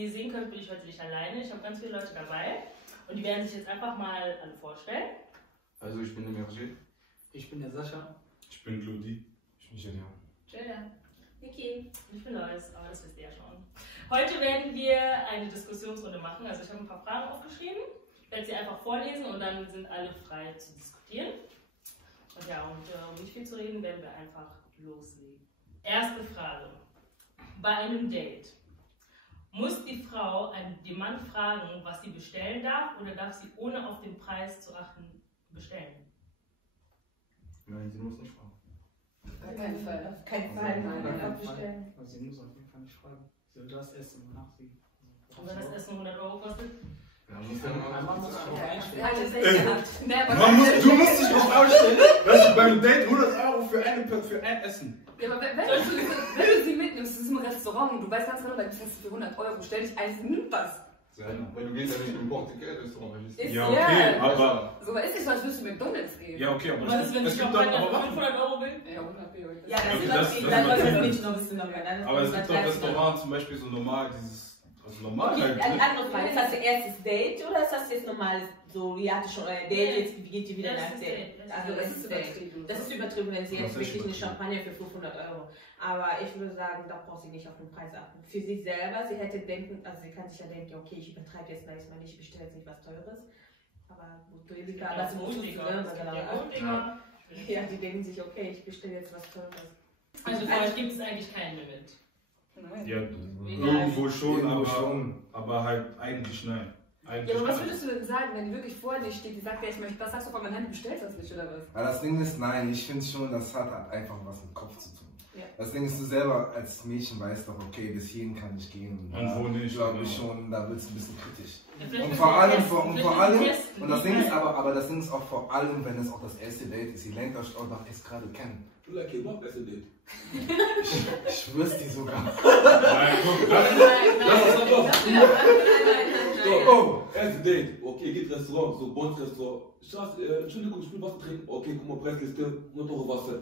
wie ihr sehen könnt, bin ich heute nicht alleine. Ich habe ganz viele Leute dabei und die werden sich jetzt einfach mal alle vorstellen. Also ich bin der Mergé. Ich bin der Sascha. Ich bin Claudie. Ich bin Julian. Julian. Niki. Und ich bin Lois, aber das wisst ihr ja schon. Heute werden wir eine Diskussionsrunde machen. Also ich habe ein paar Fragen aufgeschrieben. Ich werde sie einfach vorlesen und dann sind alle frei zu diskutieren. Und ja, um nicht viel zu reden, werden wir einfach loslegen. Erste Frage. Bei einem Date. Muss die Frau den Mann fragen, was sie bestellen darf, oder darf sie ohne auf den Preis zu achten bestellen? Nein, sie muss nicht fragen. Auf keinen Fall. Auf keinen Fall, nein, Fall. bestellen. Also sie muss auf jeden Fall nicht fragen. Sie will das essen, wonach sie. Und wenn das Essen 100 € kostet? Ja, muss dann Man muss auch einstellen. Alles echt. Du musst dich drauf ausstellen, dass du beim Date 100 € für ein Essen. Ja, aber wenn du sie mitnimmst, das ist ein Restaurant und du weißt ganz genau, da bist du für 100 €, stell dich eins, nimm das. Weil du gehst ja nicht im Portugal-Restaurant. Ja, okay, aber. So ist nicht so, als würdest du McDonalds gehen. Ja, okay, aber Was ist, wenn es ich gibt auch doch aber 500 € will? Ja, 100 €. Ja, Okay, das ist dann wollte das Mädchen noch ein bisschen noch mehr. Aber es gibt doch Restaurants zum Beispiel so normal, also normal Okay, halt. eine andere Frage. Ist das dein erstes Date oder ist das jetzt normal so, ihr hattet schon euer Date, jetzt geht ihr wieder nach Date? Also Das das ist ist übertrieben. Das ist übertrieben, wenn sie Das jetzt ist wirklich eine übertrieben. Champagner für 500 €. Aber ich würde sagen, da braucht sie nicht auf den Preis achten. Für sich selber, sie hätte denken, also sie kann sich ja denken, okay, ich übertreibe jetzt mal nicht, ich bestelle jetzt nicht was Teures. Aber gut, du Erika, was muss du Ja, die denken sich, okay, ich bestelle jetzt was Teures. Also für euch gibt es eigentlich kein Limit. Nein. Ja, irgendwo schon, aber halt eigentlich nein. Ja, aber was würdest du denn sagen, wenn die wirklich vor dir steht, die sagt, ja, ich möchte das, sagst du von meiner Hand, bestellst das nicht, oder was? Aber das Ding ist, nein, ich finde schon, das hat einfach was mit Kopf zu tun. Ja. Das Ding ist, du selber als Mädchen weißt doch, okay, bis hierhin kann ich gehen. Und wo nicht, glaube ich genau. schon, da wird es ein bisschen kritisch. Ja, vielleicht Und müssen vor wir allem, testen, und das Ding ist aber das Ding ist auch vor allem, wenn es auch das erste Date ist, ihr lernt euch auch noch erst gerade kennen. Du like Kebab, erste Date. Ich schwör's dir sogar. Nein, guck, das ist doch. So, Nein. oh, erste Date. Okay, geht Restaurant, so Bond-Restaurant. Schatz, Entschuldigung, ich will was trinken. Okay, guck mal, Preisliste, 100 € Wasser.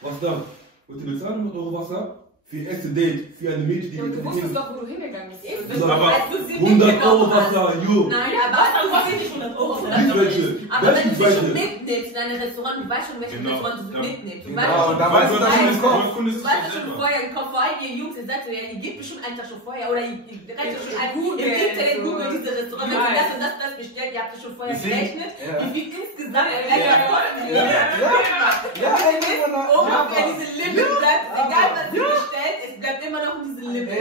Was dann? Willst du bezahlen 100 € Wasser? Für erste Date, für eine Mädchen, die Ja, du wusstest doch, wo du hingegangen bist. aber 100 € Wasser, jo. Nein, aber Was kostet nicht 100 €? Wie welche? Aber wenn du sie Welche? schon mitnimmst in ein Restaurant, du weißt schon, welches Genau. Restaurant du Ja. mitnimmst. Du Genau, weißt schon, da weißt du das schon im Kopf. du weißt schon vorher im Kopf, vor allem ihr Jungs, ihr sagt, ihr gebt bestimmt einen Tag schon vorher oder ihr reicht schon ein Google, ihr Internet so. Google diese Restaurant, wenn ihr das und das bestellt, ihr habt es schon vorher gerechnet, Ja. wie viel insgesamt vielleicht kosten Ja, ungefähr diese Limit bleibt, egal was sie bestellt, es bleibt immer noch diese Limit.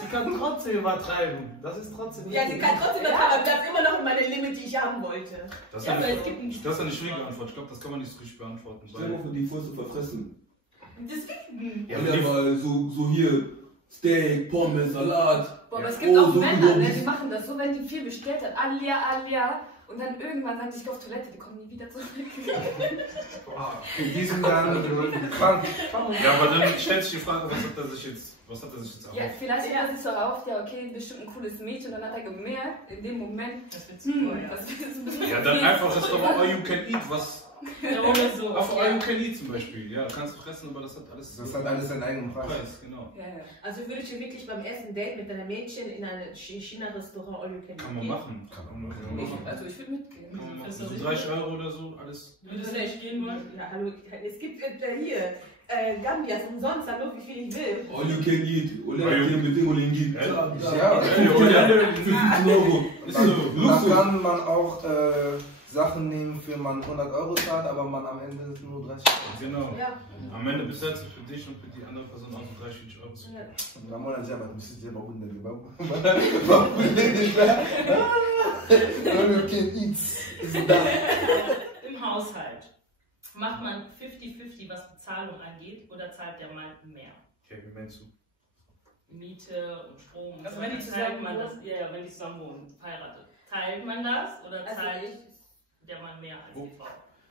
Sie kann trotzdem übertreiben. Das ist trotzdem Ja, sie kann trotzdem noch, aber bleibt immer noch in meine Limit, die ich haben wollte. Das ist Ja, aber eine, es gibt einen das ist eine schwierige Antwort. Ich glaube, das kann man nicht so richtig beantworten. Stell dir mal vor, die Furze verfressen. Deswegen. Ja, Ja, mal so hier Steak, Pommes, Salat. Boah, aber es gibt auch so Männer, ne, überhaupt die machen das so, wenn die viel bestellt hat, Alia, und dann irgendwann sagen sie, ich geh auf Toilette, die kommen nie wieder zurück. die sind dann krank. Ja, aber dann stellt sich die Frage, was hat er sich jetzt Ja, erhofft? vielleicht hat er sich so erhofft, ja okay, bestimmt ein cooles Mädchen, und dann hat er gemerkt, in dem Moment, Das wird zu teuer. das ist ein bisschen Ja, dann einfach Restaurant All You Can Eat, was. Ja, oder so. Auf All You Can Eat zum Beispiel. Ja, kannst du fressen, aber das hat alles. Das hat alles seinen eigenen Preis. Preis, genau. Ja, ja. Also würde ich wirklich beim ersten Date mit einem Mädchen in ein China-Restaurant all you can Kann man eat machen. Kann man machen. Also ich würde mitgehen. Kann man machen. Ist So das 30 € oder so, alles. Würdest du nicht gehen wollen? Ja, hallo, es gibt hier Gambias umsonst, hallo, wie viel ich will. All you can eat. Oder hier mit dem Olingit. Ja. 15 €. Ist so, Da Luxus. kann man auch Sachen nehmen, für man 100 € zahlt, aber man am Ende nur 30 €. Genau. Ja. Am Ende bezahlst du für dich und für die andere Person auch so 30, 40 €. Ja. Namola Jabat, Mrs. Jabba Hunde, Im Haushalt macht man 50-50, was Bezahlung angeht, oder zahlt der Mann mehr? Okay, wie meinst du? Miete und Strom. und Also so wenn die weiter. zusammen Teilt man das, wohnen? ja, wenn die zusammen wohnen, verheiratet. Teilt man das oder Also zahlt der Mann mehr als die Frau?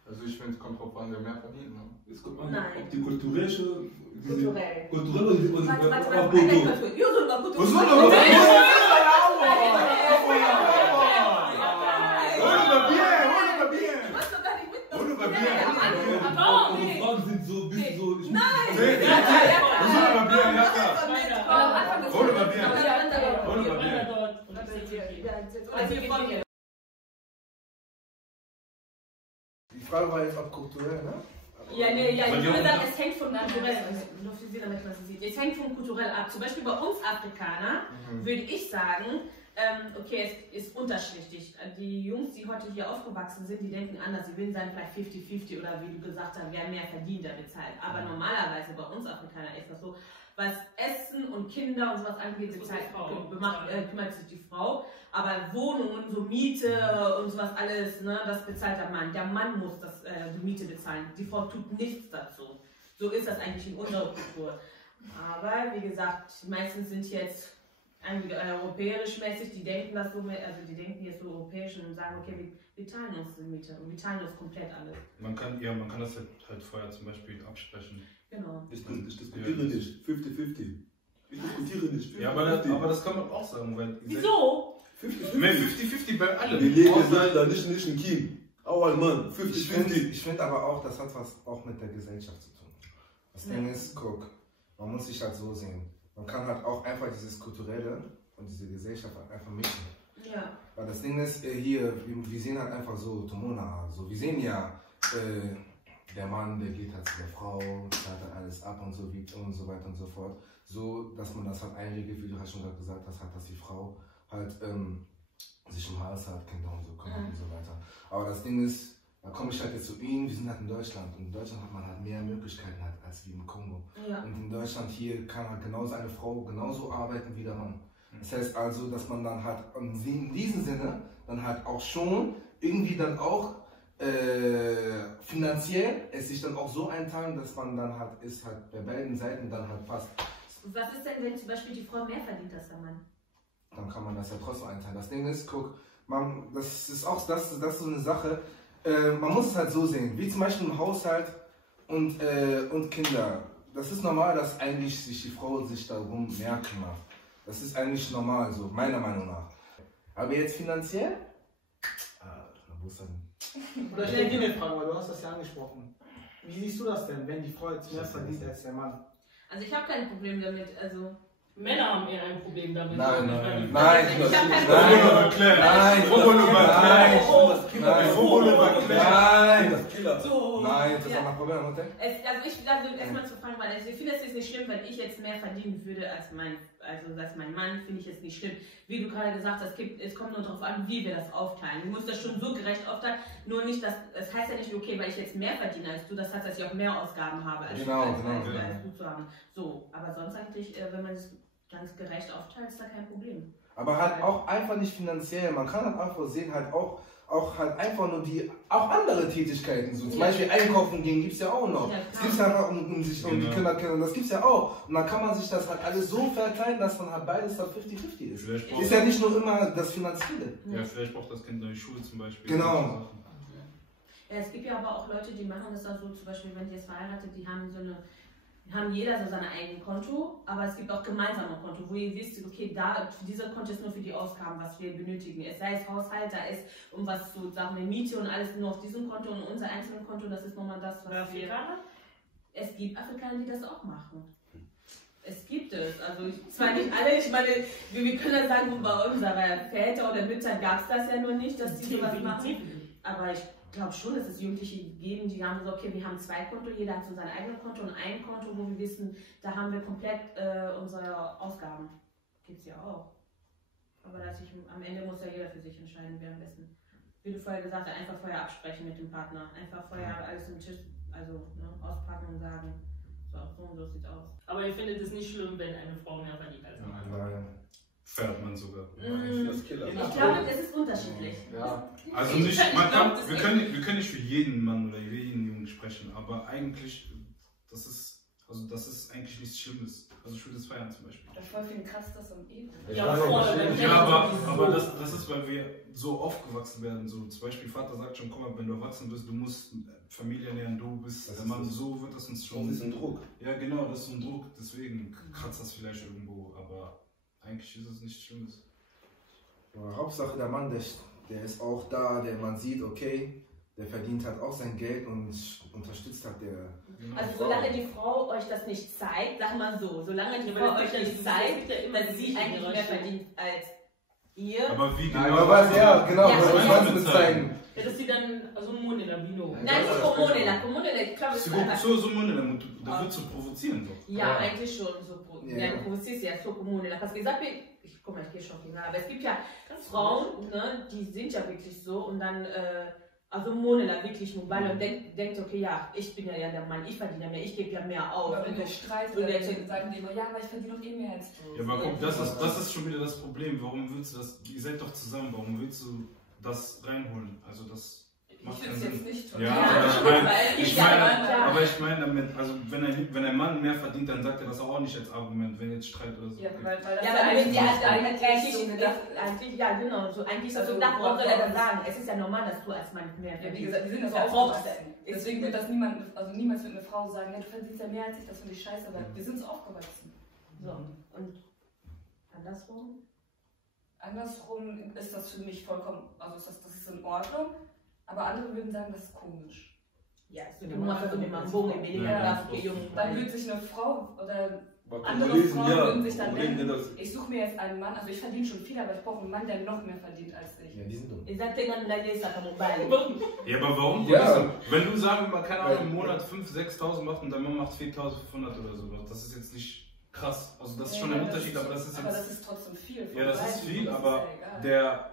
Also ich finde, es kommt drauf an, wer mehr verdient. Ne? Es kommt an, Nein. ob die kulturelle. Kulturell. Kulturell oder Warte, oder Kultur. Jo, so mal Kultur. Was du gar nicht mitbekommen? Eure Fragen sind so ein bisschen so. Nein! Hol mal Bier, ja, Weil am Anfang des Hol mal Bier. ohne Oder Barriere. dort. Und Also wir folgen ja. Die Frage war jetzt auch kulturell, ne? Ja, ich Von würde dir sagen, auch, es hängt von kulturell ab. Nur für Sie, damit man es sieht. Es hängt von kulturell ab. Zum Beispiel bei uns Afrikaner würde ich sagen, okay, es ist unterschiedlich. Die Jungs, die heute hier aufgewachsen sind, die denken anders. Sie will sein vielleicht 50-50 oder wie du gesagt hast, wer mehr verdient, der bezahlt. Aber normalerweise bei uns Afrikaner ist das so, was Essen und Kinder und sowas angeht, kümmert sich die Frau. Aber Wohnungen, so Miete und sowas alles, ne, das bezahlt der Mann. Der Mann muss die Miete bezahlen. Die Frau tut nichts dazu. So ist das eigentlich in unserer Kultur. Aber wie gesagt, meistens sind jetzt europäisch mäßig, die denken das so, also die denken jetzt so europäisch und sagen, okay, wir teilen uns die Miete und wir teilen uns komplett alles. Man kann das halt vorher zum Beispiel absprechen. Genau. Ich diskutiere nicht. 50-50. Ich diskutiere nicht. Ja, aber das kann man auch sagen, weil... Wieso? 50-50 bei allem. Wir leben da nicht in King. Auch ein Mann. 50-50. Ich finde aber auch, das hat was auch mit der Gesellschaft zu tun. Das Ding ist, guck, man muss sich halt so sehen. Man kann halt auch einfach dieses Kulturelle und diese Gesellschaft halt einfach mischen. Ja. Weil das Ding ist, hier, wir sehen halt einfach so Tomona, so, wir sehen ja, der Mann, der geht halt zu der Frau, zahlt halt alles ab und so weiter und so fort. So, dass man das halt einregelt, wie du halt schon gerade gesagt hast, halt, dass die Frau halt sich um Haushalt, Kinder und so kümmert und so weiter. Aber das Ding ist, da komme ich halt jetzt zu Ihnen, wir sind halt in Deutschland und in Deutschland hat man halt mehr Möglichkeiten halt als wie im Kongo. Ja. Und in Deutschland hier kann halt genauso eine Frau genauso arbeiten wie der Mann. Das heißt also, dass man dann halt in diesem Sinne dann halt auch schon irgendwie dann auch finanziell es sich dann auch so einteilen, dass man dann halt ist halt bei beiden Seiten dann halt passt. Was ist denn, wenn zum Beispiel die Frau mehr verdient als der Mann? Dann kann man das ja trotzdem einteilen. Das Ding ist, guck, das ist so eine Sache, man muss es halt so sehen, wie zum Beispiel im Haushalt und Kinder. Das ist normal, dass eigentlich sich die Frau sich darum mehr kümmert. Das ist eigentlich normal, so meiner Meinung nach. Aber jetzt finanziell? Wo ist das denn? Oder stell dir eine Frage, weil du hast das ja angesprochen. Wie siehst du das denn, wenn die Frau jetzt mehr verdient als der Mann? Also ich habe kein Problem damit, also... Männer haben eher ein Problem damit. Nein, Ich habe kein Problem. Nein, das ist auch ein Problem. Also erstmal zu fragen, weil ich finde es jetzt nicht schlimm, wenn ich jetzt mehr verdienen würde als mein Mann, finde ich jetzt nicht schlimm. Wie du gerade gesagt hast, es kommt nur darauf an, wie wir das aufteilen. Du musst das schon so gerecht aufteilen, nur nicht, das heißt ja nicht, okay, weil ich jetzt mehr verdiene als du, das heißt, dass ich auch mehr Ausgaben habe als du zu haben. So, aber sonst eigentlich, wenn man es ganz gerecht aufteilt, ist da kein Problem. Aber halt auch einfach nicht finanziell. Man kann halt einfach sehen, halt auch halt einfach nur auch andere Tätigkeiten. So zum Beispiel einkaufen gehen gibt es ja auch noch. Es gibt ja auch um die Kinder kennen, das gibt es ja auch. Und dann kann man sich das halt alles so verteilen, dass man halt beides halt 50-50 ist. Ist ja nicht nur immer das Finanzielle. Ja, vielleicht braucht das Kind neue Schuhe zum Beispiel. Genau. Ja, es gibt ja aber auch Leute, die machen das auch so, zum Beispiel, wenn die jetzt verheiratet, die haben jeder so sein eigenes Konto, aber es gibt auch gemeinsame Konto, wo ihr wisst, okay, dieser Konto ist nur für die Ausgaben, was wir benötigen. Es sei es Haushalt, da ist um was zu sagen, eine Miete und alles nur auf diesem Konto und unser einzelnes Konto, das ist nochmal das, was wir... Es gibt Afrikaner, die das auch machen. Es gibt es. Also zwar nicht alle, ich meine, wir können das sagen, bei unseren Väter oder Mütter gab es das ja nur nicht, dass die sowas machen. Aber ich glaube schon, dass es Jugendliche geben, die haben so, okay, wir haben 2 Konto, jeder hat so sein eigenes Konto und ein Konto, wo wir wissen, da haben wir komplett unsere Ausgaben. Gibt es ja auch. Aber am Ende muss ja jeder für sich entscheiden, wer am besten. Wie du vorher gesagt hast, einfach vorher absprechen mit dem Partner. Einfach vorher alles im Tisch, auspacken und sagen, so und so sieht's aus. Aber ihr findet es nicht schlimm, wenn eine Frau mehr verdient als ein Mann? Fährt man sogar. Ich glaube, es ist unterschiedlich. Ja. Also nicht, wir können nicht für jeden Mann oder jeden Jungen sprechen, aber eigentlich, das ist eigentlich nichts Schlimmes. Also ich würde es feiern zum Beispiel. Voll viel kratzt das am Ego. Ja, aber das ist, weil wir so aufgewachsen werden. So zum Beispiel Vater sagt schon, guck mal, wenn du erwachsen bist, du musst Familie ernähren, du bist der Mann, so wird das uns schon. Das ist ein Druck. Ja genau, das ist so ein Druck, deswegen kratzt das vielleicht irgendwo, aber eigentlich ist es nichts Schlimmes. Ja, Hauptsache der Mann, der ist auch da, man sieht, okay, der verdient hat auch sein Geld und unterstützt hat der. Also solange die Frau euch das nicht zeigt, sag mal so, solange die Frau euch nicht zeigt, dass sie eigentlich mehr verdient als ihr. Aber wie Nein, genau? Aber was, ja, genau, Ja, was ja. meinst du mit zeigen? Ja, dass sie dann, also Monela, Bino. Nein, nicht Comunela, ich glaube, es ist einfach. So Monela, da wird zu provozieren doch. Ja, eigentlich schon so. Ja. Ja, du provozierst ja so Comunela. Parce que guck mal, ich gehe schon final, aber es gibt ja Frauen, ne, die sind ja wirklich so und dann, also Monela wirklich nur weil und denkt, okay, ja, ich bin ja der Mann, ich verdiene mehr, ich gebe ja mehr auf. Aber wenn der Streit Und wird, der dann sagen die immer, ja, aber ich verdiene doch eh mehr als du. Ja, aber guck, das ist schon wieder das Problem. Warum willst du das? Ihr seid doch zusammen, warum willst du das reinholen? Also das Ich macht finde keinen es jetzt Sinn. nicht toll. Ja, aber ich meine damit, also wenn ein Mann mehr verdient, dann sagt er das auch nicht als Argument, wenn jetzt Streit oder so. Ja, weil das Ja, aber wenn sie eigentlich so gedacht ist. eigentlich, ja genau, so eigentlich, Also, also warum soll er das sagen? Es ist ja normal, dass du als Mann mehr Ja, wie gesagt, wir sind das Ja, aufgewachsen. Deswegen wird das niemals wird eine Frau sagen, ja, du verdienst ja mehr als ich, das finde ich scheiße, weil wir sind so aufgewachsen. So, und andersrum? Andersrum ist das für mich vollkommen, also das ist in Ordnung, aber andere würden sagen, das ist komisch. Ja, so du machst also mit meinem Bogen im Dann würde sich eine Frau oder Aber andere Congolesen, Frauen ja, würden sich dann Congolesen denken, das. ich suche mir jetzt einen Mann, also ich verdiene schon viel, aber ich brauche einen Mann, der noch mehr verdient als ich. Ja, die sind dumm. Ich sag dir dann, da ist das mobile. Ja, aber warum? Ja. Wenn du sagen wir mal, keine Ahnung, im Monat 5.000, 6.000 macht und dein Mann macht 4.500 oder so, das ist jetzt nicht krass. Also das ist schon ein Unterschied, aber das ist Aber jetzt. das ist trotzdem viel. Ja, das ist viel, aber der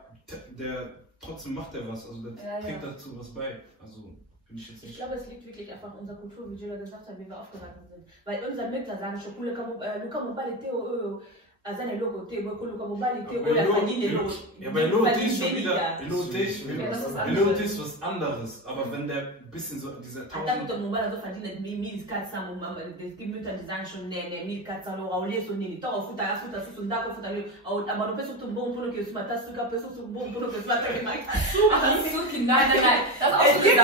trotzdem macht er was, also der trägt dazu was bei. Also finde ich jetzt Ich nicht. glaube, es liegt wirklich einfach an unserer Kultur, wie Julia gesagt hat, wie wir aufgewachsen sind. Weil unsere Mütter sagen schon, Luca Mobile Theo, seine Logo, Theo, Luca Mobile Theo, oder verdiene Logo. Ja, bei Lot ist schon wieder. das ist Lot ist was anderes, aber wenn der ein bisschen so dieser Hata mtu mobile so verdient 1.400 mama, es gibt Mütter, die sagen schon, nee, 1.400 Euro, au leso nini, toa futa susu ndako futa leo, au amano peso tu bom puno que suma tasuka peso tu bom puno que suma tasuka. Nein. Es gibt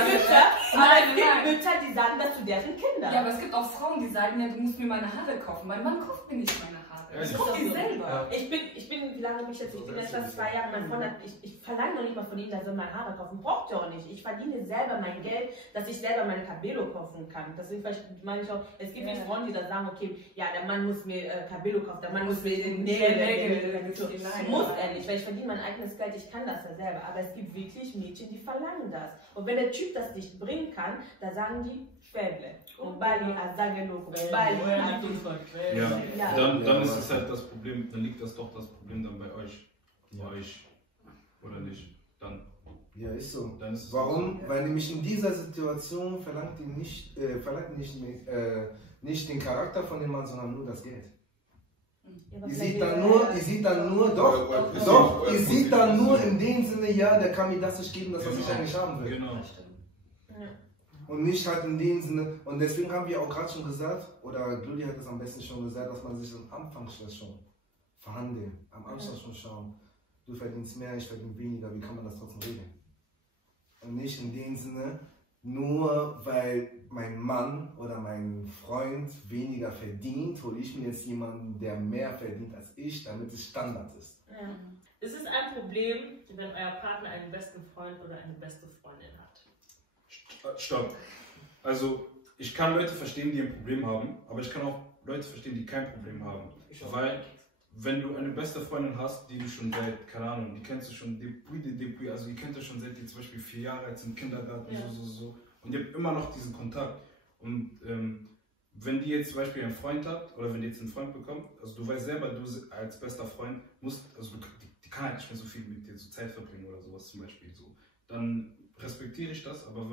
Mütter, die sagen das zu deren Kindern. Ja, aber es gibt auch Frauen, die sagen, ja, du musst mir meine Haare kaufen. Mein Mann kauft mir nicht meine Haare. Ja, Ich kaufe die selber. Ich bin, wie lange bin ich jetzt? Ich bin jetzt fast 2 Jahre, mein Freund hat, ich verlange noch nicht mal von ihm, dass er meine Haare kaufen. Braucht er auch nicht. Ich verdiene selber mein Geld, dass ich selber meine Cabello kaufen kann. Deswegen meine ich auch, es gibt nicht Frauen, die da sagen, okay, ja, der Mann muss mir Cabello kaufen, der Mann muss mir den Nägel. Muss er nicht, weil ich verdiene mein eigenes Geld, ich kann das ja selber. Aber es gibt wirklich Mädchen, die verlangen das. Und wenn der Typ das nicht bringen kann, da sagen die, Schwäble. Und Bali, Azagelo, Bali, Ja, dann ist es halt das Problem, dann liegt das doch das Problem dann bei euch. Bei euch. Oder nicht? Dann. Ja, ist so. Dann ist es Warum? Weil nämlich in dieser Situation verlangt nicht den Charakter von dem Mann, sondern nur das Geld. Ihr seht dann nur, ihr seht dann nur in dem Sinne, ja, der kann mir das nicht geben, das was ich eigentlich haben will. Genau. Und nicht halt in dem Sinne, und deswegen haben wir auch gerade schon gesagt, oder Gludi hat es am besten schon gesagt, dass man sich am Anfang schon verhandeln, am Anfang schon schauen, du verdienst mehr, ich verdiene weniger, wie kann man das trotzdem regeln? Und nicht in dem Sinne, nur weil mein Mann oder mein Freund weniger verdient, hole ich mir jetzt jemanden, der mehr verdient als ich, damit es Standard ist. Ja. Es ist ein Problem, wenn euer Partner einen besten Freund oder eine beste Freundin hat. Stopp. Also, ich kann Leute verstehen, die ein Problem haben, aber ich kann auch Leute verstehen, die kein Problem haben. Weil, wenn du eine beste Freundin hast, die du schon seit, keine Ahnung, die kennst du schon depuis, also die kennt ihr schon seit die zum Beispiel 4 Jahre alt, im Kindergarten, so. Und ihr habt immer noch diesen Kontakt. Und wenn die jetzt zum Beispiel einen Freund hat, oder wenn die jetzt einen Freund bekommt, also du weißt selber, du als bester Freund musst, also die kann halt nicht mehr so viel mit dir so Zeit verbringen oder sowas zum Beispiel so. Dann respektiere ich das, aber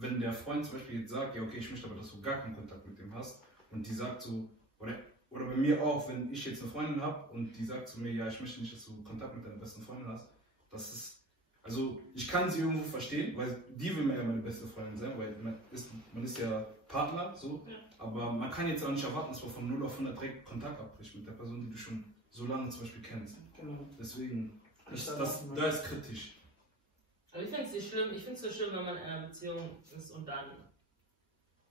wenn der Freund zum Beispiel jetzt sagt, ja okay, ich möchte aber, dass du gar keinen Kontakt mit dem hast, und die sagt so, oder bei mir auch, wenn ich jetzt eine Freundin habe und die sagt zu mir, ja, ich möchte nicht, dass du Kontakt mit deiner besten Freundin hast, das ist, also ich kann sie irgendwo verstehen, weil die will mir ja meine beste Freundin sein, weil man ist ja Partner, so, aber man kann jetzt auch nicht erwarten, dass man von 0 auf 100 direkt Kontakt abbricht mit der Person, die du schon so lange zum Beispiel kennst. Deswegen, da ist kritisch. Aber ich finde es nicht schlimm, wenn man in einer Beziehung ist und dann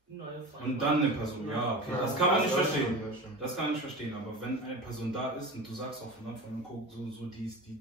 neue Freunde. Und dann eine Person, ja, okay. Das kann man nicht verstehen. Das kann man nicht verstehen, aber wenn eine Person da ist und du sagst auch von Anfang an, guck, so die ist die,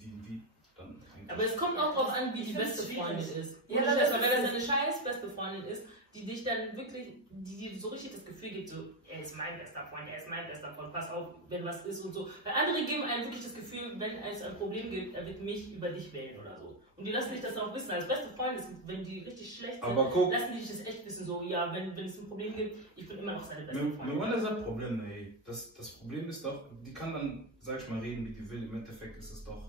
dann eigentlich. Aber es kommt auch drauf an, wie die beste Freundin ist. Ja, Ja, das wenn ist- er seine scheiß beste Freundin ist, die dich dann wirklich, die dir so richtig das Gefühl gibt, so, er ist mein bester Freund, er ist mein bester Freund, pass auf, wenn was ist und so. Weil andere geben einem wirklich das Gefühl, wenn es ein Problem gibt, er wird mich über dich wählen oder so. Und die lassen dich das auch wissen. Als beste Freund ist, wenn die richtig schlecht sind, Aber guck, lassen die dich das echt wissen, so, ja, wenn es ein Problem gibt, ich bin immer noch seine beste mir Freundin. war das ein Problem, ey. Das Problem ist doch, die kann dann, sag ich mal, reden, wie die will. Im Endeffekt ist es doch,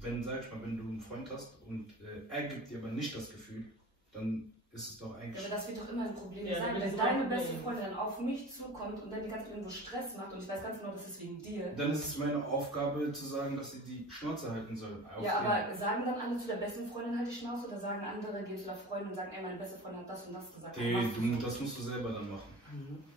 wenn, sag ich mal, wenn du einen Freund hast und er gibt dir aber nicht das Gefühl, dann ist es doch eigentlich. Aber das wird doch immer ein Problem Ja, sein, das wenn ist deine ein Problem. beste Freundin dann auf mich zukommt und dann die ganze Zeit irgendwo Stress macht und ich weiß ganz genau, das ist wegen dir. Dann ist es meine Aufgabe zu sagen, dass sie die Schnauze halten soll. auf Ja, den- aber sagen dann alle zu der besten Freundin halt die Schnauze oder sagen andere, gehen zu der Freundin und sagen, ey, meine beste Freundin hat das und das gesagt. Das musst du selber dann machen.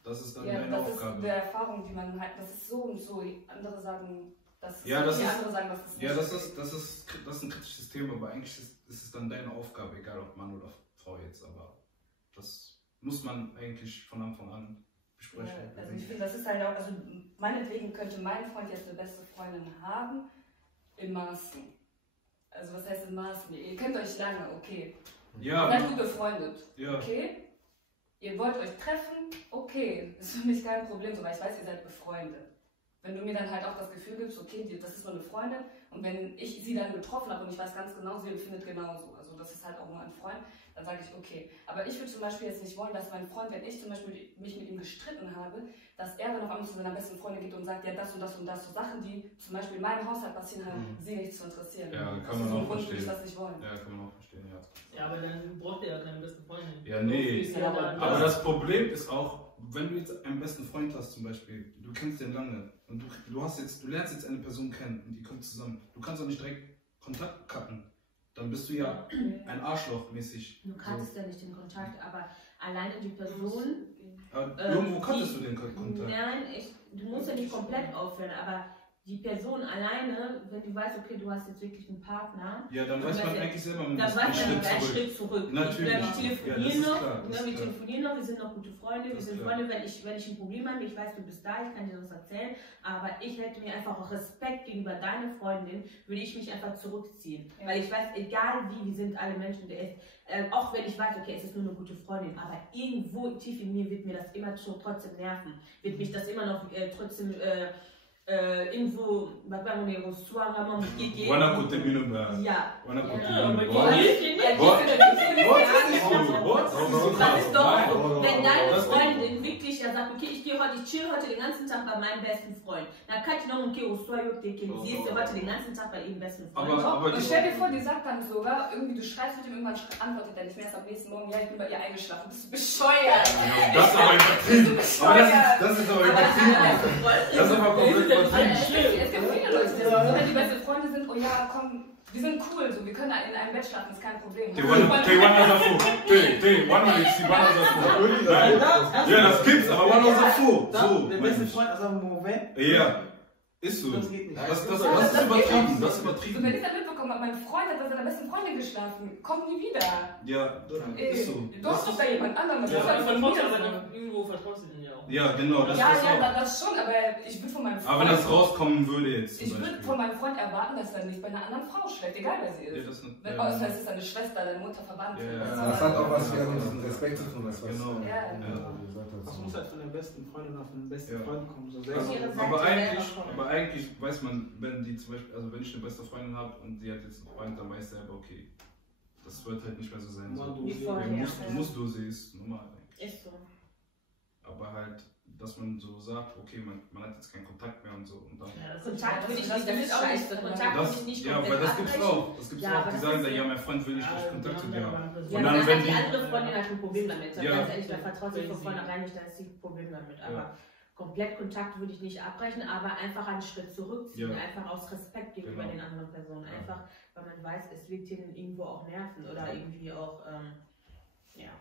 Das ist dann Ja, deine das Aufgabe. ist der Erfahrung, die man halt, das ist so und so. Andere sagen, das ist Ja, so, das die ist- andere sagen, das ist Ja, nicht das okay. ist ein kritisches Thema, aber eigentlich ist es dann deine Aufgabe, egal ob Mann oder Frau jetzt, aber das muss man eigentlich von Anfang an besprechen. Ja, also ich finde, das ist halt auch, also meinetwegen könnte mein Freund jetzt eine beste Freundin haben, in Maßen. Also was heißt in Maßen? Ihr kennt euch lange, okay. Ihr seid gut befreundet, ja. okay. Ihr wollt euch treffen, okay. Ist für mich kein Problem, so, weil ich weiß, ihr seid befreundet. Wenn du mir dann halt auch das Gefühl gibst, okay, das ist nur eine Freundin und wenn ich sie dann getroffen habe und ich weiß ganz genau, sie empfindet genauso, also das ist halt auch nur ein Freund, dann sage ich, okay. Aber ich würde zum Beispiel jetzt nicht wollen, dass mein Freund, wenn ich zum Beispiel mich mit ihm gestritten habe, dass er dann auf einmal zu seiner besten Freundin geht und sagt, ja, das und das und das, so Sachen, die zum Beispiel in meinem Haushalt passieren, haben sie nichts zu interessieren. Ja, kann das man ist so ein auch Grund, würde ich verstehen. das nicht wollen. Ja, kann man auch verstehen, ja. Ja, aber dann braucht ihr ja keine beste Freundin. Ja, nee. Du ja dann- Aber das Problem ist auch, wenn du jetzt einen besten Freund hast zum Beispiel, du kennst den lange und du lernst jetzt eine Person kennen und die kommt zusammen, du kannst doch nicht direkt Kontakt cutten. Dann bist du ja ein Arschloch mäßig. Du kanntest ja nicht den Kontakt, aber alleine die Person. Irgendwo kanntest du den Kontakt. Nein, du musst ja nicht komplett aufhören, aber die Person alleine, wenn du weißt, okay, du hast jetzt wirklich einen Partner, Ja, dann weiß man eigentlich selber dann einen weiß man einen zurück. Schritt zurück. Natürlich. Wir telefonieren noch, das wir ist klar. telefonieren noch, wir sind noch gute Freunde, wir Das ist sind klar. Freunde, wenn ich ein Problem habe, ich weiß, du bist da, ich kann dir das erzählen, aber ich hätte mir einfach auch Respekt gegenüber deiner Freundin, würde ich mich einfach zurückziehen. Ja. Weil ich weiß, egal wie, wir sind alle Menschen, auch wenn ich weiß, okay, es ist nur eine gute Freundin, aber irgendwo tief in mir wird mir das immer trotzdem nerven, wird mich das immer noch trotzdem irgendwo, Wana kote mino ba. ja. Wana kote Ja, aber mino die ba. Das ist doch, wenn deine Das- Freundin wirklich ja sagt, okay, ich chill heute den ganzen Tag bei meinem besten Freund. Dann kann ich noch, okay, sie ist heute den ganzen Tag bei ihrem besten Freund. Aber Und stell dir vor, die sagt dann sogar, irgendwie du schreibst mit ihm, irgendwann antwortet er nicht mehr, erst am nächsten Morgen, ja, ich bin bei ihr eingeschlafen, bist du bescheuert? das ist aber übertrieben. Aber das ist aber Aber das ist übertrieben. einfach Freund. Das ist aber komplett übertrieben. Es gibt viele Leute, die so, wenn die beste Freunde sind, oh ja, komm, wir sind cool, so, wir können in einem Bett schlafen, ist kein Problem. Wana Zafu. Wana Lipsi, Wana Zafu. Ja, das gibt's, aber Wana Zafu. So, Der beste Freund ist aber Moment. ja, ist so. Das geht nicht. Das ist übertrieben. Das ist So, wenn übertrieben. ich dann mitbekommen habe, mein Freund hat bei seiner besten Freundin geschlafen, kommt nie wieder. Ja, Ey, ist so. Du hast doch bei jemand anderem, was Ja, ist aber das dann von vertraust mir? du aber dann irgendwo vertraust du denen ja auch. Ja, genau, das Ja, ist ja, auch. das schon, aber ich würde von meinem Aber wenn das Freund, rauskommen würde jetzt ich zum würde Beispiel. von meinem Freund erwarten, dass er nicht bei einer anderen Frau schläft, egal wer sie Ja, ist. das nicht. Wenn, außer es ist deine Schwester, deine Mutter, Verwandte. Ja, das Das hat auch was wieder mit diesem Respekt zu tun, das was Genau. Ja. du gesagt Das hast. muss halt von der besten Freundin oder von dem besten Ja. Freund kommen. So Also, selbst. ihre Seite aber selber eigentlich weiß man, wenn die zum Beispiel, also wenn ich eine beste Freundin habe und die hat jetzt einen Freund, dann weiß ich selber, okay, das wird halt nicht mehr so sein. So. Mal Wie dosieren. vorher. Du musst dosieren, ist normal eigentlich. Ist so. Aber halt, dass man so sagt, okay, man hat jetzt keinen Kontakt mehr und so. Und dann, Ja, das Kontakt würde ich Das nicht, das will ist ich auch nicht. scheiße. Kontakt würde ich nicht ja, komplett weil das gibt's abbrechen. auch. Das gibt's Ja, auch. aber Die das sagen ist dann, so. ja, mein Freund will nicht, dass ich Kontakt zu dir habe. Ja, Und aber dann, dann wenn hat die die. andere Freundin halt ein Problem damit. Ja. Ganz ehrlich, da vertraut sich von Crazy. vornherein nicht, da ist sie ein Problem damit. Aber Ja. komplett Kontakt würde ich nicht abbrechen, aber einfach einen Schritt zurückziehen. Ja. Einfach aus Respekt gegenüber Genau. den anderen Personen. Ja. Einfach, weil man weiß, es wird ihnen irgendwo auch nerven oder irgendwie auch, ja.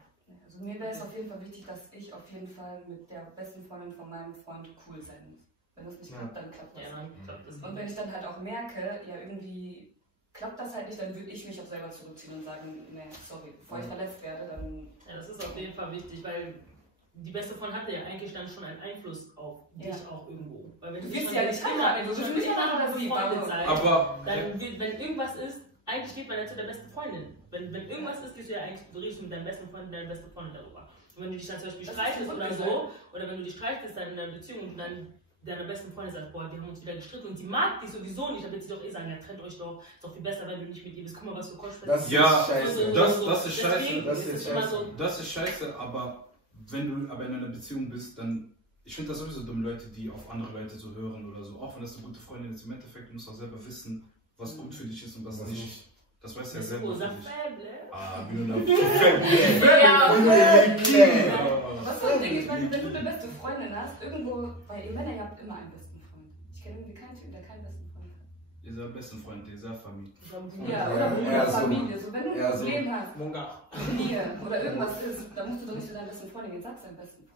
Also mir wäre es auf jeden Fall wichtig, dass ich auf jeden Fall mit der besten Freundin von meinem Freund cool sein muss. Wenn das nicht klappt, dann klappt das. Ja, dann klappt das Und wenn ich dann halt auch merke, ja irgendwie klappt das halt nicht, dann würde ich mich auch selber zurückziehen und sagen, nee, sorry, bevor ich verletzt werde, dann... Ja, das ist auf jeden Fall wichtig, weil die beste Freundin hatte ja eigentlich dann schon einen Einfluss auf dich Ja. auch irgendwo. Weil wenn Du du willst schon ja nicht heiraten, du du willst willst ja ja eine dass sie Freundin bauen. sein. Aber Dann, wenn irgendwas ist, eigentlich geht man ja zu der besten Freundin. Wenn irgendwas ist, gehst du ja eigentlich, du redest mit deinem besten Freund, deiner besten Freundin darüber. Und wenn du dich dann zum Beispiel streitest oder so, oder wenn du dich streitest dann in einer Beziehung und dann deiner besten Freundin sagt, boah, wir haben uns wieder gestritten und sie mag dich sowieso nicht, dann wird sie doch eh sagen, ja, trennt euch doch, ist doch viel besser, wenn du nicht mit ihr bist, guck mal, was für Kopfschmerzen. Ja, scheiße. das ist scheiße. Deswegen Das ist scheiße, aber wenn du aber in einer Beziehung bist, dann, ich finde das sowieso dumm, Leute, die auf andere Leute so hören oder so, auch wenn das eine gute Freundin ist, im Endeffekt musst du auch selber wissen, was gut für dich ist und was nicht. Das weißt du ja selber. Ah, wie du Was so ein Ding ist, wenn du eine beste Freundin hast, irgendwo, weil ihr Männer, ihr habt immer einen besten Freund. Ich kenne irgendwie keinen Typen, der keinen besten Freund hat. Ihr seid besten Freund, ihr seid Familie. Ja, oder Bruder, Familie. So, wenn du ein Problem hast, Munga. oder irgendwas ist, dann musst du doch nicht zu deiner besten Freundin gehen, sag's deinem besten Freund.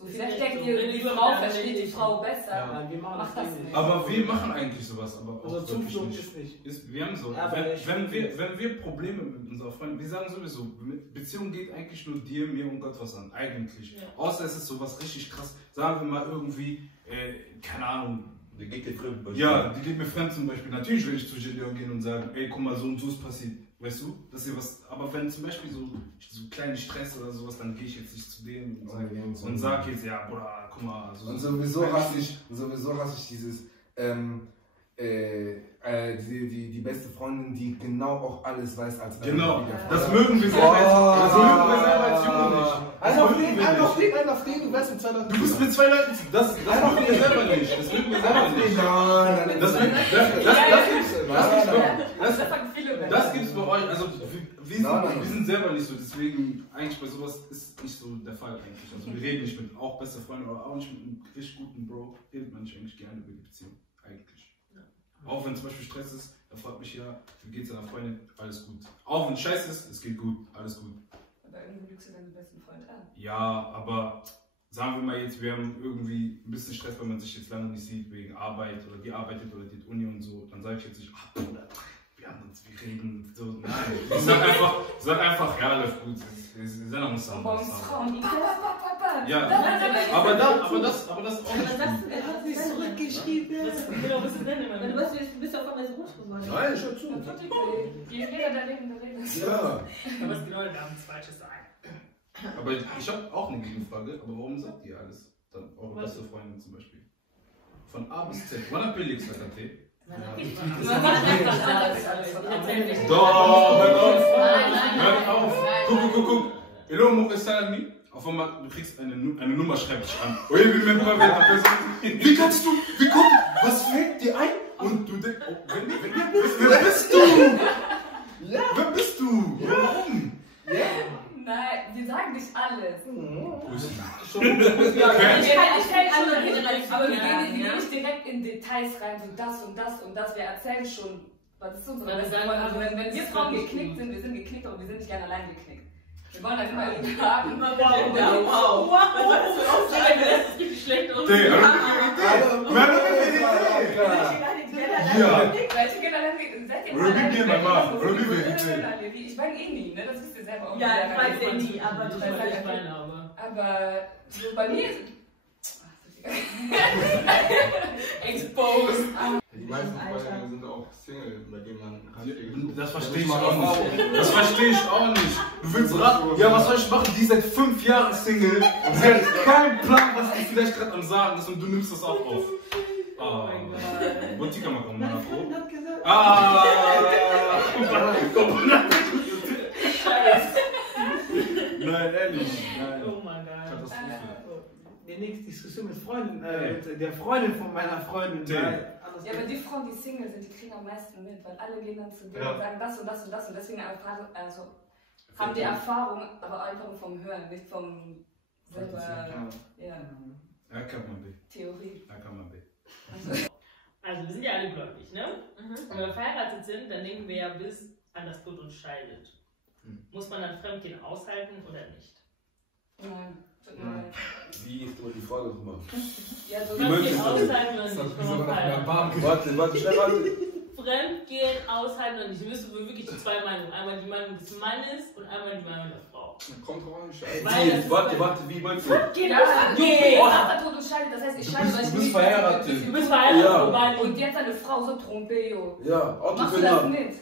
So, Das vielleicht ist denkt echt ihr, so, die wenn Frau die versteht die nicht. Frau besser. Ja, wir machen Mach das das nicht. nicht. Aber wir machen eigentlich sowas, aber Unser auch wirklich Zuflucht nicht. ist nicht. Wir haben so, Ja, wenn wir Probleme mit unserer Freundin, wir sagen sowieso, Beziehung geht eigentlich nur dir, mir und Gott was an, eigentlich. Ja. Außer es ist sowas richtig krass, sagen wir mal irgendwie, keine Ahnung. Der geht dir fremd. Ja, die geht mir fremd zum Beispiel. Natürlich will ich zu Gideon gehen und sagen, ey, guck mal, so und so ist passiert. Weißt du? Dass ihr was. Aber wenn zum Beispiel so kleine Stress oder sowas, dann gehe ich jetzt nicht zu denen und sag jetzt, ja, Bruder, guck mal. So, Und sowieso hasse ich dieses, die beste Freundin, die genau auch alles weiß als genau, andere. das mögen wir selber als Junge nicht. Einen auf den, du wärst mit 2 Leuten. Du bist mit 2 Leuten, das mögen wir selber nicht. Das mögen wir selber nicht. Das gibt's bei euch, also wir sind selber nicht so, deswegen eigentlich bei sowas ist nicht so der Fall eigentlich. Also wir reden nicht mit auch beste Freunden oder auch nicht mit einem richtig guten Bro, redet man nicht eigentlich gerne über die Beziehung, eigentlich. Auch wenn zum Beispiel Stress ist, er fragt mich ja, wie geht's deiner Freundin, alles gut. Auch wenn Scheiß ist, es geht gut, alles gut. Aber irgendwie lügst du deinen besten Freund an. Ja, aber sagen wir mal jetzt, wir haben irgendwie ein bisschen Stress, wenn man sich jetzt lange nicht sieht, wegen Arbeit oder die arbeitet oder die Uni und so, dann sage ich jetzt nicht, ach Bruder, wir reden so, nein. Ich sag einfach, ja, läuft gut, wir sind am Samstag. Ja, aber das auch nicht. Was hast du zurückgeschrieben? Was ist denn immer? Du bist auf einmal so ruhig geworden. Nein, ich hör zu. Jeder der Reden. Ja. Was genau damit Falsches sagen? Aber ich habe auch eine Gegenfrage, aber warum sagt ihr alles? Dann eure beste Freundin zum Beispiel. Von A bis Z. Wann habt ihr Lix, Sakate? Doch, hört auf. Guck. Hello, Mo Salami. Auf einmal, du kriegst eine Nummer, schreib ich an. Wie kannst du, was fällt dir ein? Und du denkst, oh, wer bist du? Ja. Wer bist du? Warum? Ja. Nein, wir sagen nicht alles. Aber wir gehen nicht direkt in Details rein, so das und das und das. Wir erzählen schon, was ist unsere beste Freundin. Also wenn wir Frauen geknickt sind, wir sind geknickt, aber wir sind nicht gerne allein geknickt. Wir wollen dann immer irgendwie haben. Wow. Das ist richtig schlecht aus. Welche ich meine eh nie, ne? Das wisst ihr selber auch. Ja, ich weiß ja nie, aber Ich weiß meine, aber. Aber so bei mir ist Exposed. Die meisten Freundinnen sind auch Single, bei denen man Das verstehe ich auch nicht. Das verstehe ich auch nicht. Du willst raten, ja, was soll ich machen? Die ist seit 5 Jahren Single. Sie hat keinen Plan, was die vielleicht gerade am Sagen ist und du nimmst das auch auf. Oh mein Gott. Motika mal kommen, Meine Freundin hat gesagt. Nein, ehrlich. Nein. Oh mein Gott. Katastrophe. Die nächste Diskussion mit Freundin, mit der Freundin von meiner Freundin. ja, aber die Frauen, die Single sind, die kriegen am meisten mit, weil alle gehen dann zu dir und sagen das und das und das und deswegen haben die Erfahrung, aber einfach vom Hören, nicht vom selber, Ja, kann man be. Theorie. Ja, kann man be. Also, wir sind ja alle gläubig, ne? Und wenn wir verheiratet sind, dann denken wir ja, bis an das Tod uns scheidet. Muss man dann Fremdgehen aushalten oder nicht? Nein. Tut mir leid. Wie ist immer die Frage gemacht? Ja, so Fremdgehen aushalten oder nicht? Warte. Fremdgehen aushalten oder nicht? Wir müssen wirklich die 2 Meinungen. Einmal die Meinung des Mannes und einmal die Meinung der Frau. kommt drauf an, Warte, wie meinst du? Geht das? Tod und scheidet, das heißt, ich scheide, weil ich Du bist nicht. verheiratet. Du bist verheiratet. Ja. Beide. Und jetzt eine Frau so Trompeo. Ja, Machst du das Autofilm. mit?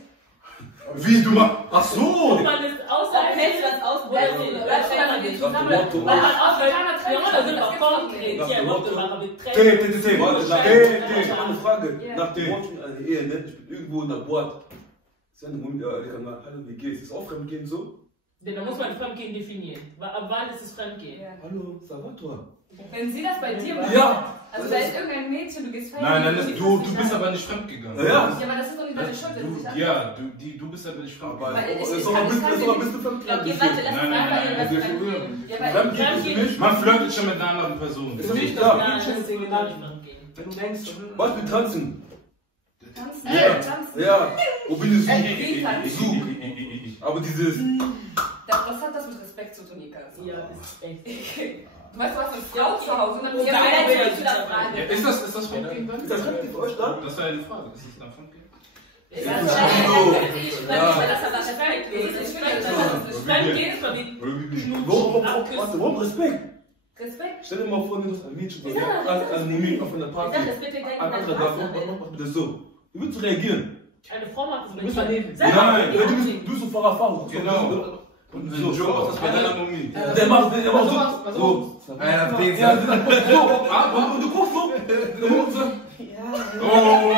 Wie, du machst. Ach so! Man ist außerhalb. Hältst du das aus? Oder so. Oder geht zusammen. Weil Afrikaner sind auch konkret. Ja, Motto-Macher mit Tränen. Ich habe eine Frage. Nach dem Motto einer Ehe, ne? Ich bin irgendwo in der Bord. Seine Mutter, die kann mal, hallo, wie geht's? Ist auch Fremdgehen so? Denn da muss man Fremdgehen definieren. Ab wann ist es Fremdgehen? Hallo, Salvatore. Wenn sie das bei dir macht, also da ist irgendein Mädchen, du gehst feiern. Nein, dann ist du bist aber nicht fremdgegangen. Ja. Ja, aber das ist doch nicht deine Schuld, wenn sie sich Ja, du bist aber nicht fremdgegangen. Ist doch ein bisschen fremdgehen. Okay, warte, lass Nein, uns nein, einfach nein, über das Fremdgehen. Ja, weil Fremdgehen ist Man flirtet schon mit einer anderen Person. Ist nicht Ja. das Mädchen deswegen ist gar egal. nicht Fremdgehen. Wenn du denkst, Was mit Tanzen? tanzen, Ja. tanzen. Ja. Wo bin ich? Wie tanzen? So. Aber dieses. Was hat das mit Respekt zu tun, Ika? Ja, ist echt. Du weißt, du hast eine Frau zu Hause und dann Ja, aber jetzt willst du das fragen. Ja, ist das Fremdgehen dann? Ist das Fremdgehen für euch dann? Das war eine Frage. Ist es dann Fremdgehen? Fremdgehen ist verbieten. Warum Respekt? Respekt. Stell dir mal vor, du hast ein Mädchen so, ein Moment auf einer Party. Sag das bitte gleich Ein anderer da, mach bitte so. Wie willst du reagieren? Eine Frau macht das Du musst daneben. Nein, du bist so Fahrerfahrung. Genau. Und so, Joe macht das bei deiner Mumie. Der macht so. Einer Ja, den so. Und du guckst so. Der Mund so. Oh!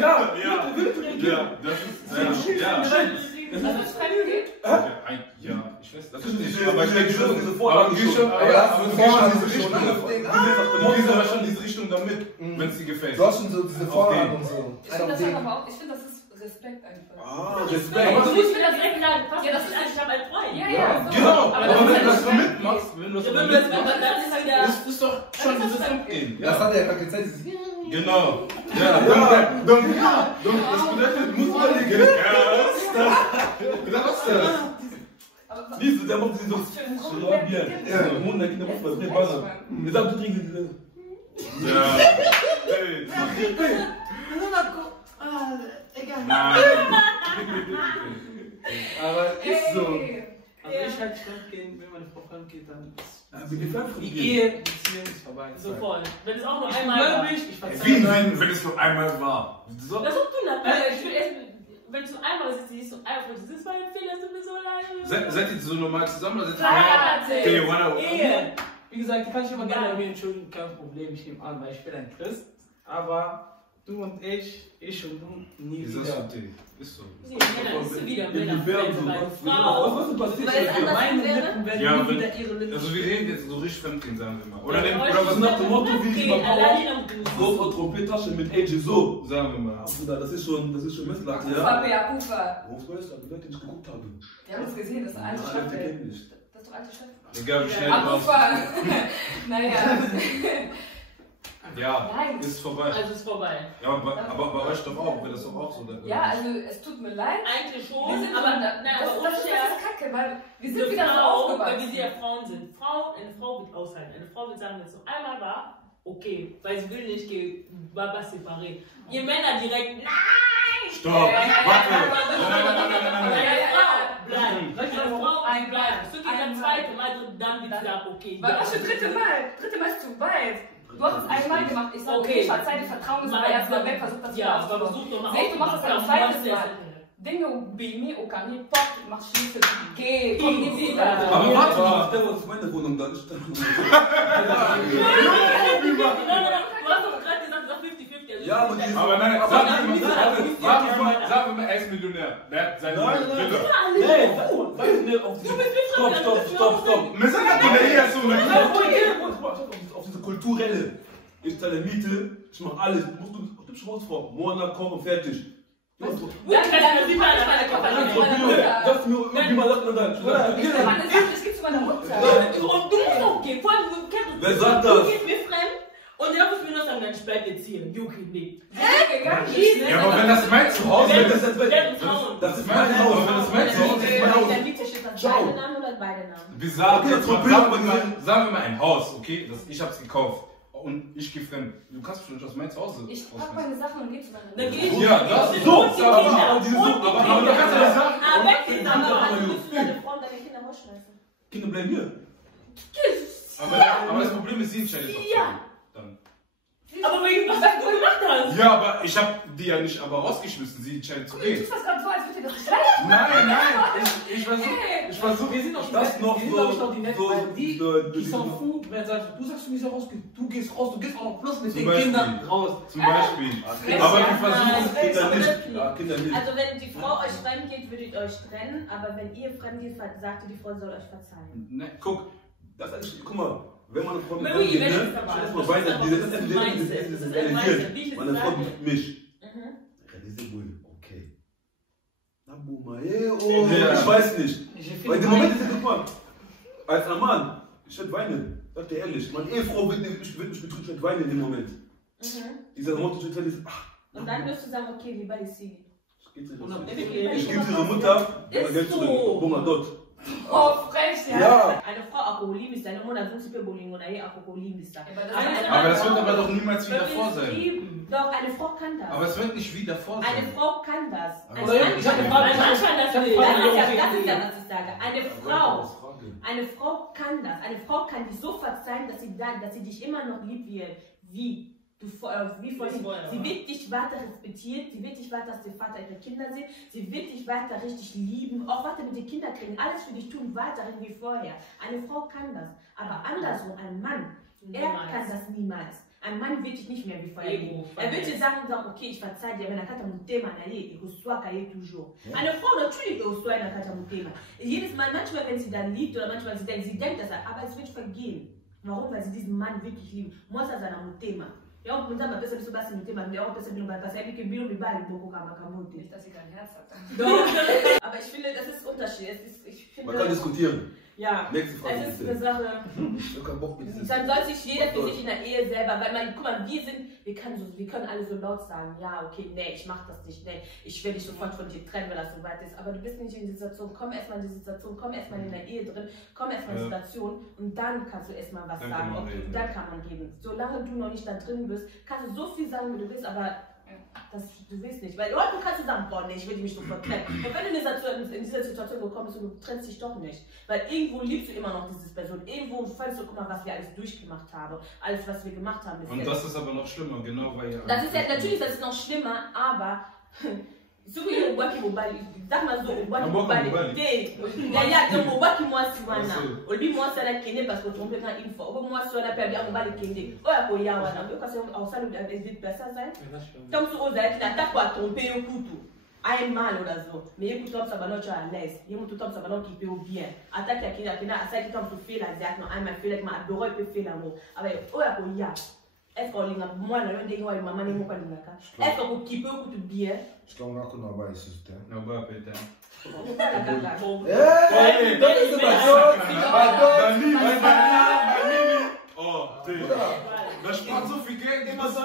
Ja, Ja, wie willst du reagieren? ja, das ist. Ja. Also das Fremdgehen? Ja, ich weiß, das Das ist ist nicht. Aber ich denke schon, diese aber Vorlage du gehst schon, schon. aber du gehst schon in diese Richtung. Du Du gehst aber schon in diese Richtung damit, wenn es dir gefällt. Du hast schon so diese Vorlagen und so. Ich finde das halt aber auch, ich finde das ist Respekt einfach. Ah, Aber Respekt. du musst mir das direkt sagen. Ja, das ist ich habe einen Freund. Ja, ja. Genau, Aber aber wenn du das das so mitmachst, wenn du das so Wenn du das mitmachst, dann ist wieder. ist doch schon dieses Fremdgehen. Das hat er ja gerade gezeigt. Genau. Ja, dann, das bedeutet, du musst überlegen. Was ist das? Aber Siehst du, der macht sie so. Ja, Mund, der Kinder muss man Wasser. Wir sagen, du trinkst die. Ja. Hey. Nein. Aber ist so. Ey. Also ich halt fremdgehen, wenn meine Frau fremdgeht, dann ist Wie gefällt die Ehe, die Beziehung ist vorbei. Sofort. Wenn es auch nur Ich einmal war. bin gläubig, ich verzeihe. Wie, wenn es nur einmal war? So? Das ist du ich will erst, wenn du einmal siehst, du einfach, das ist mein Fehler, es tut mir so leid. Seid ihr so normal zusammen oder seid ihr Verheiratet. Okay, wanna. Ehe. Wie gesagt, die kann ich immer gerne bei mir entschuldigen, kein Problem, ich nehme an, weil ich bin ein Christ. Aber du und ich und du, nie Wieso ist wieder. das die? Ist so. Nee, Männer, ist du wieder Männer. Was ist passiert? Weil es anders Meine wäre. Lippen werden Ja, nie wenn- wieder ihre Lippen. Also wir reden jetzt so richtig fremdgehen, sagen wir mal. Oder, Ja, oder was nach dem Motto, wie die beim Bauer? Bauer. So von Trompettasche mit AJ so. sagen wir mal. Bruder, das ist schon Messlatte, Kufa, ja? Kufa. Worauf weißt du, die Leute nicht geguckt haben? Wir haben es gesehen, das ist der alte Alle Chef. kennen nicht. Das ist doch alte Chef. Egal wie schnell du warst. Kufa. Naja. Ja, Nein. ist vorbei. Also ist vorbei. Ja, aber bei euch doch auch, wäre das doch auch so. Ja, also es tut mir leid. Eigentlich Wir schon, sind aber, nein, nein, das, aber das ist unfair. Kacke, weil wir sind Eine wieder so Frau, weil aufgewachsen. wir sie ja Frauen sind. Eine Frau wird aushalten. Eine Frau wird sagen, wenn es nur einmal war, okay, weil sie will nicht Baba séparé. Ihr Männer direkt, nein! Stopp! Warte! Eine Nein. Frau bleibt. Eine Frau bleibt. Es wird das zweite Mal, dann wird sie sagen, okay. Weil was für dritte Mal? Dritte Mal ist zu weit. Du hast es einmal gemacht. Ich sage, okay, ich verzeih dir, Vertrauen ist aber erstmal weg, versuch das Ja, wieder aber aufzubauen. versuch doch mal Nee, du machst es ein zweites Mal. aufzubauen. Dinge, Bimi, Okami, Pop, mach Schlüssel, geh, komm nie wieder. Aber warte mal, stell uns meine Wohnung da. Du hast doch gerade gesagt, das ist 50-50. Also Ja, aber die- Aber nein, sagen wir mal, er ist Millionär. Der hat seine Nein, Bitte. Weißt du, auf diese. Stopp. Wir sind ja hier so eine. Auf diese kulturelle. Ich zahle Miete, ich mach alles. Du bist Hausfrau. Monat, kochen, fertig. Dann kann man sie mal Das mir irgendwie mal lachen und dann. Der Mann ist ich geh zu meiner Mutter. Und du musst auch gehen. Vor allem, du kennst Wer sagt Du das? gehst mir fremd und der muss mir nur sagen, dann bleib jetzt hier. Juki, nee. Ja, aber wenn das mein Zuhause ist. Das ist mein Haus. Wenn das mein Zuhause ist, mein Haus. Dann liegt der Schiff an beide Namen oder beide Namen? Wir sagen, Okay, sagen wir mal ein Haus, okay? Ich hab's gekauft. Und ich gehe fremd. Du kannst schon nicht aus meinem Zuhause. Ich pack meine Sachen und geh zu meiner Dann Mutter. geh ich. Ja, das ist so. Und die Kinder. aber diese so- Und die aber Kinder. du kannst ja das sagen. Ah, weg ist Aber aber. wann musst du deine Frau und deine Kinder rausschmeißen? Kinder bleiben hier. Aber das Problem ist, sie entscheidet doch. Ja. Dann. Aber wegen was du gemacht hast. Ja, aber ich hab die ja nicht aber rausgeschmissen. Sie entscheidet zu Du gehen. tust das gerade so, als würde ihr doch, ich weiß. Nein, ich versuche, Wir sind auch Das noch die so- nett, so- weil die so- s'en fout, wenn du sagst, du gehst raus, du gehst auch noch plus mit Zum den Beispiel. Kindern raus. zum Beispiel. Ja, Aber ja, wir versuchen nein, Kinder nicht. wirklich. Ja, Kinder nicht. Also wenn die Frau euch fremd geht, würdet ihr euch trennen, aber wenn ihr fremd geht, sagt ihr, die Frau soll euch verzeihen. Ne, Guck, das ist, guck mal, wenn man eine Frau mit Louis, geht, wenn ne? es aber- Erstmal das weiter, ist aber dieses das Mindset, Mindset, dieses das ist ein Mindset, wie ich es Meine Frau sage. mit mich. Mhm. Diese Bull, okay. Na, Boomer, oh, Ja. ich weiß nicht. Ich Weil finde der Moment ist, guck mal, als ein Mann, ich werde weinen, sag dir ehrlich, meine Ehefrau wird mich betrügen, ich werde weinen in dem Moment. Dieser Moment, ich werde Und dann wirst du sagen, okay, wie bei die Sili. ich Ich gebe ihre Mutter, Ist Geld so. zurück, Bunga dort. Oh, frech, ja. Ja. Eine Frau Akoholim ist eine Mona Wunsipe Bolingo, na je Akoholim ist da. Aber das wird aber doch niemals wieder vor sein. Doch, eine Frau kann das. Aber es wird nicht wieder vor Eine sein. Frau kann das. Ein Oder Mann ich habe eine kann Frage. das. Manchmal das nicht. Das ist ja, Ja, was ich sage. Eine Frau kann das. Eine Frau kann dich so verzeihen, dass sie dich immer noch liebt wie vorhin. Sie wird dich weiter respektieren, sie wird dich weiter als der Vater ihrer Kinder sehen, sie wird dich weiter richtig lieben, auch weiter mit den Kindern kriegen, alles für dich tun, weiterhin wie vorher. Eine Frau kann das, aber andersrum, ein Mann, er kann das niemals. Ein Mann wird dich nicht mehr wie vorher lieben. Er wird dir sagen, okay, ich verzeih dir, wenn er kata mutema na ye, ich reçois toujours. Eine Frau natürlich reçoit na kata mutema. Jedes Mal, manchmal wenn sie dann liebt oder manchmal sie denkt das, aber es wird vergehen. Warum? Weil sie diesen Mann wirklich lieben. Moi, ça na mutema. Ja, und dann besser bis basi mutema, ja, auch besser bin bei das habe ich gebilo mit bei boko kama kamote. Nicht, dass sie kein Herz hat. Doch. Aber ich finde, das ist Unterschied. Ich finde, Man kann diskutieren. ja, Nächste Frage. es ist eine Sache. Ich habe keinen Bock mit diesem. Dann soll sich jeder für sich in der Ehe selber, weil man, guck mal, wir können alle so laut sagen, ja, okay, nee, ich mach das nicht, nee, ich will dich sofort von dir trennen, wenn das so weit ist, aber du bist nicht in die Situation, komm erstmal in die Situation, komm erstmal in der Ehe drin, komm erstmal in die Situation und dann kannst du erstmal was Dann sagen, kann man okay, reden. dann kann man reden. Solange du noch nicht da drin bist, kannst du so viel sagen, wie du willst, aber du willst nicht, weil du kannst du sagen, boah, nee, ich will mich sofort trennen. Und wenn du in dieser Situation gekommen bist und du trennst dich doch nicht, weil irgendwo liebst du immer noch diese Person, irgendwo fällst du, guck mal, was wir alles durchgemacht haben, alles, was wir gemacht haben. Und das ist aber noch schlimmer, genau, weil ja. Das ist ja, natürlich ist das noch schlimmer, aber so wie Obaki Mobali, sag mal so, Obaki Mobali, donc Obaki moi si wana, Obi moi ça la kende parce que tu me prends une fois, Obi moi ça la perdu à Mobali kende, oya ko ya wana, parce que on s'allume avec des personnes, comme tu oses être, n'attaque pas tromper au couteau. Aye mal oder so, mais écoute top ça va notre à l'aise, écoute top ça va notre qui peut bien. Attaque à qui a ça qui tombe sur fait la diac, non, aye ma fait avec ma adore peut faire l'amour. Avec oya ko ya. Est-ce qu'on linga moi na yo ndenge wa mama ni moko linga. Est-ce qu'on qui peut écouter bien? Je t'en raconte en bas ici, c'était. Non, bah, putain. Oh, da spart so viel Geld, immer so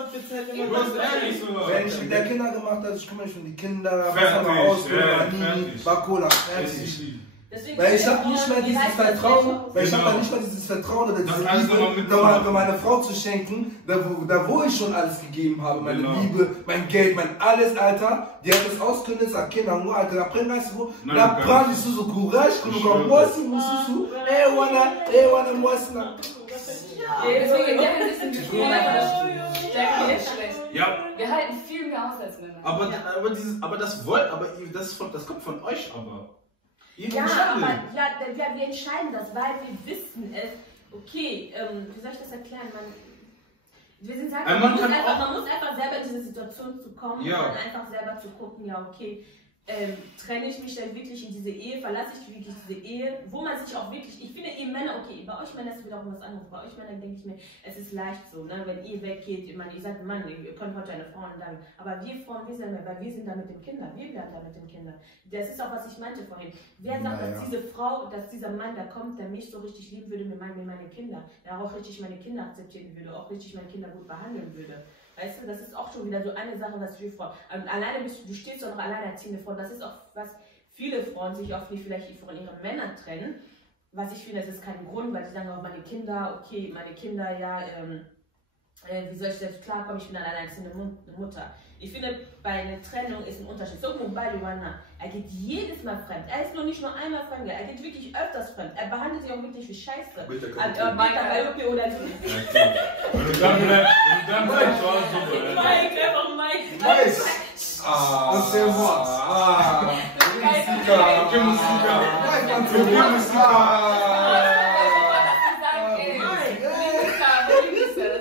ehrlich so. Wenn ich mit der Kinder gemacht habe, ich kümmere mich um die Kinder, Fertig, Ausbildung, fertig. Bakola, fertig. Deswegen Weil ich habe nicht mehr dieses Vertrauen, weil ich habe nicht mehr dieses Vertrauen oder diese Das Liebe, alles noch für meine Frau zu schenken, da wo ich schon alles gegeben habe, meine Genau. Liebe, mein Geld, mein alles, Alter. Die hat das ausgenutzt, sagt Kinder, nur Alter, après merci beaucoup, Nein, la gar prends nicht. du sous courage, que nous moi si mon sous, wana, moi si na. Deswegen in der Hinsicht sind wir Frauen einfach schlecht. Ja, Wir halten viel mehr aus als Männer. Aber das kommt von euch aber. Ihr Ja, entscheidet. aber wir entscheiden das, weil wir wissen es. Okay, wie soll ich das erklären? Wir sind sagen, man muss einfach selber in diese Situation zu kommen und einfach selber zu gucken, ja okay, trenne ich mich dann wirklich in diese Ehe, verlasse ich wirklich diese Ehe, wo man sich auch wirklich, ich finde ihr Männer, okay, bei euch Männer ist wieder auch was anderes, bei euch Männern denke ich mir, es ist leicht so, ne? Wenn ihr weggeht, ihr sagt, Mann, ihr könnt heute eine Frau und dann, aber wir Frauen, wir sind da, weil wir sind da mit den Kindern, wir bleiben da mit den Kindern. Das ist auch, was ich meinte vorhin. Wer sagt, dass diese Frau, dass dieser Mann, der kommt, der mich so richtig lieben würde mit meine Kinder, der auch richtig meine Kinder akzeptieren würde, auch richtig meine Kinder gut behandeln würde. Weißt du, das ist auch schon wieder so eine Sache, was wir Frauen, alleine du stehst doch noch alleinerziehende Frau, das ist auch, was viele Frauen sich oft nicht vielleicht von ihren Männern trennen, was ich finde, das ist kein Grund, weil sie sagen auch, meine Kinder, okay, meine Kinder, ja, wie soll ich das klarkommen, ich bin eine alleinerziehende Mutter. Ich finde, bei einer Trennung ist ein Unterschied. So, Mobile Joanna, er geht jedes Mal fremd. Er ist noch nicht nur einmal fremd, er geht wirklich öfters fremd. Er behandelt sich auch wirklich wie Scheiße. Mike oder so. und dann bleibt schon so. Mike, einfach Mike. Nice! Ah, c'est moi! Ah! Musiker. Okay, Musiker. Okay, Musiker.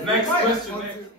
Next question. Next.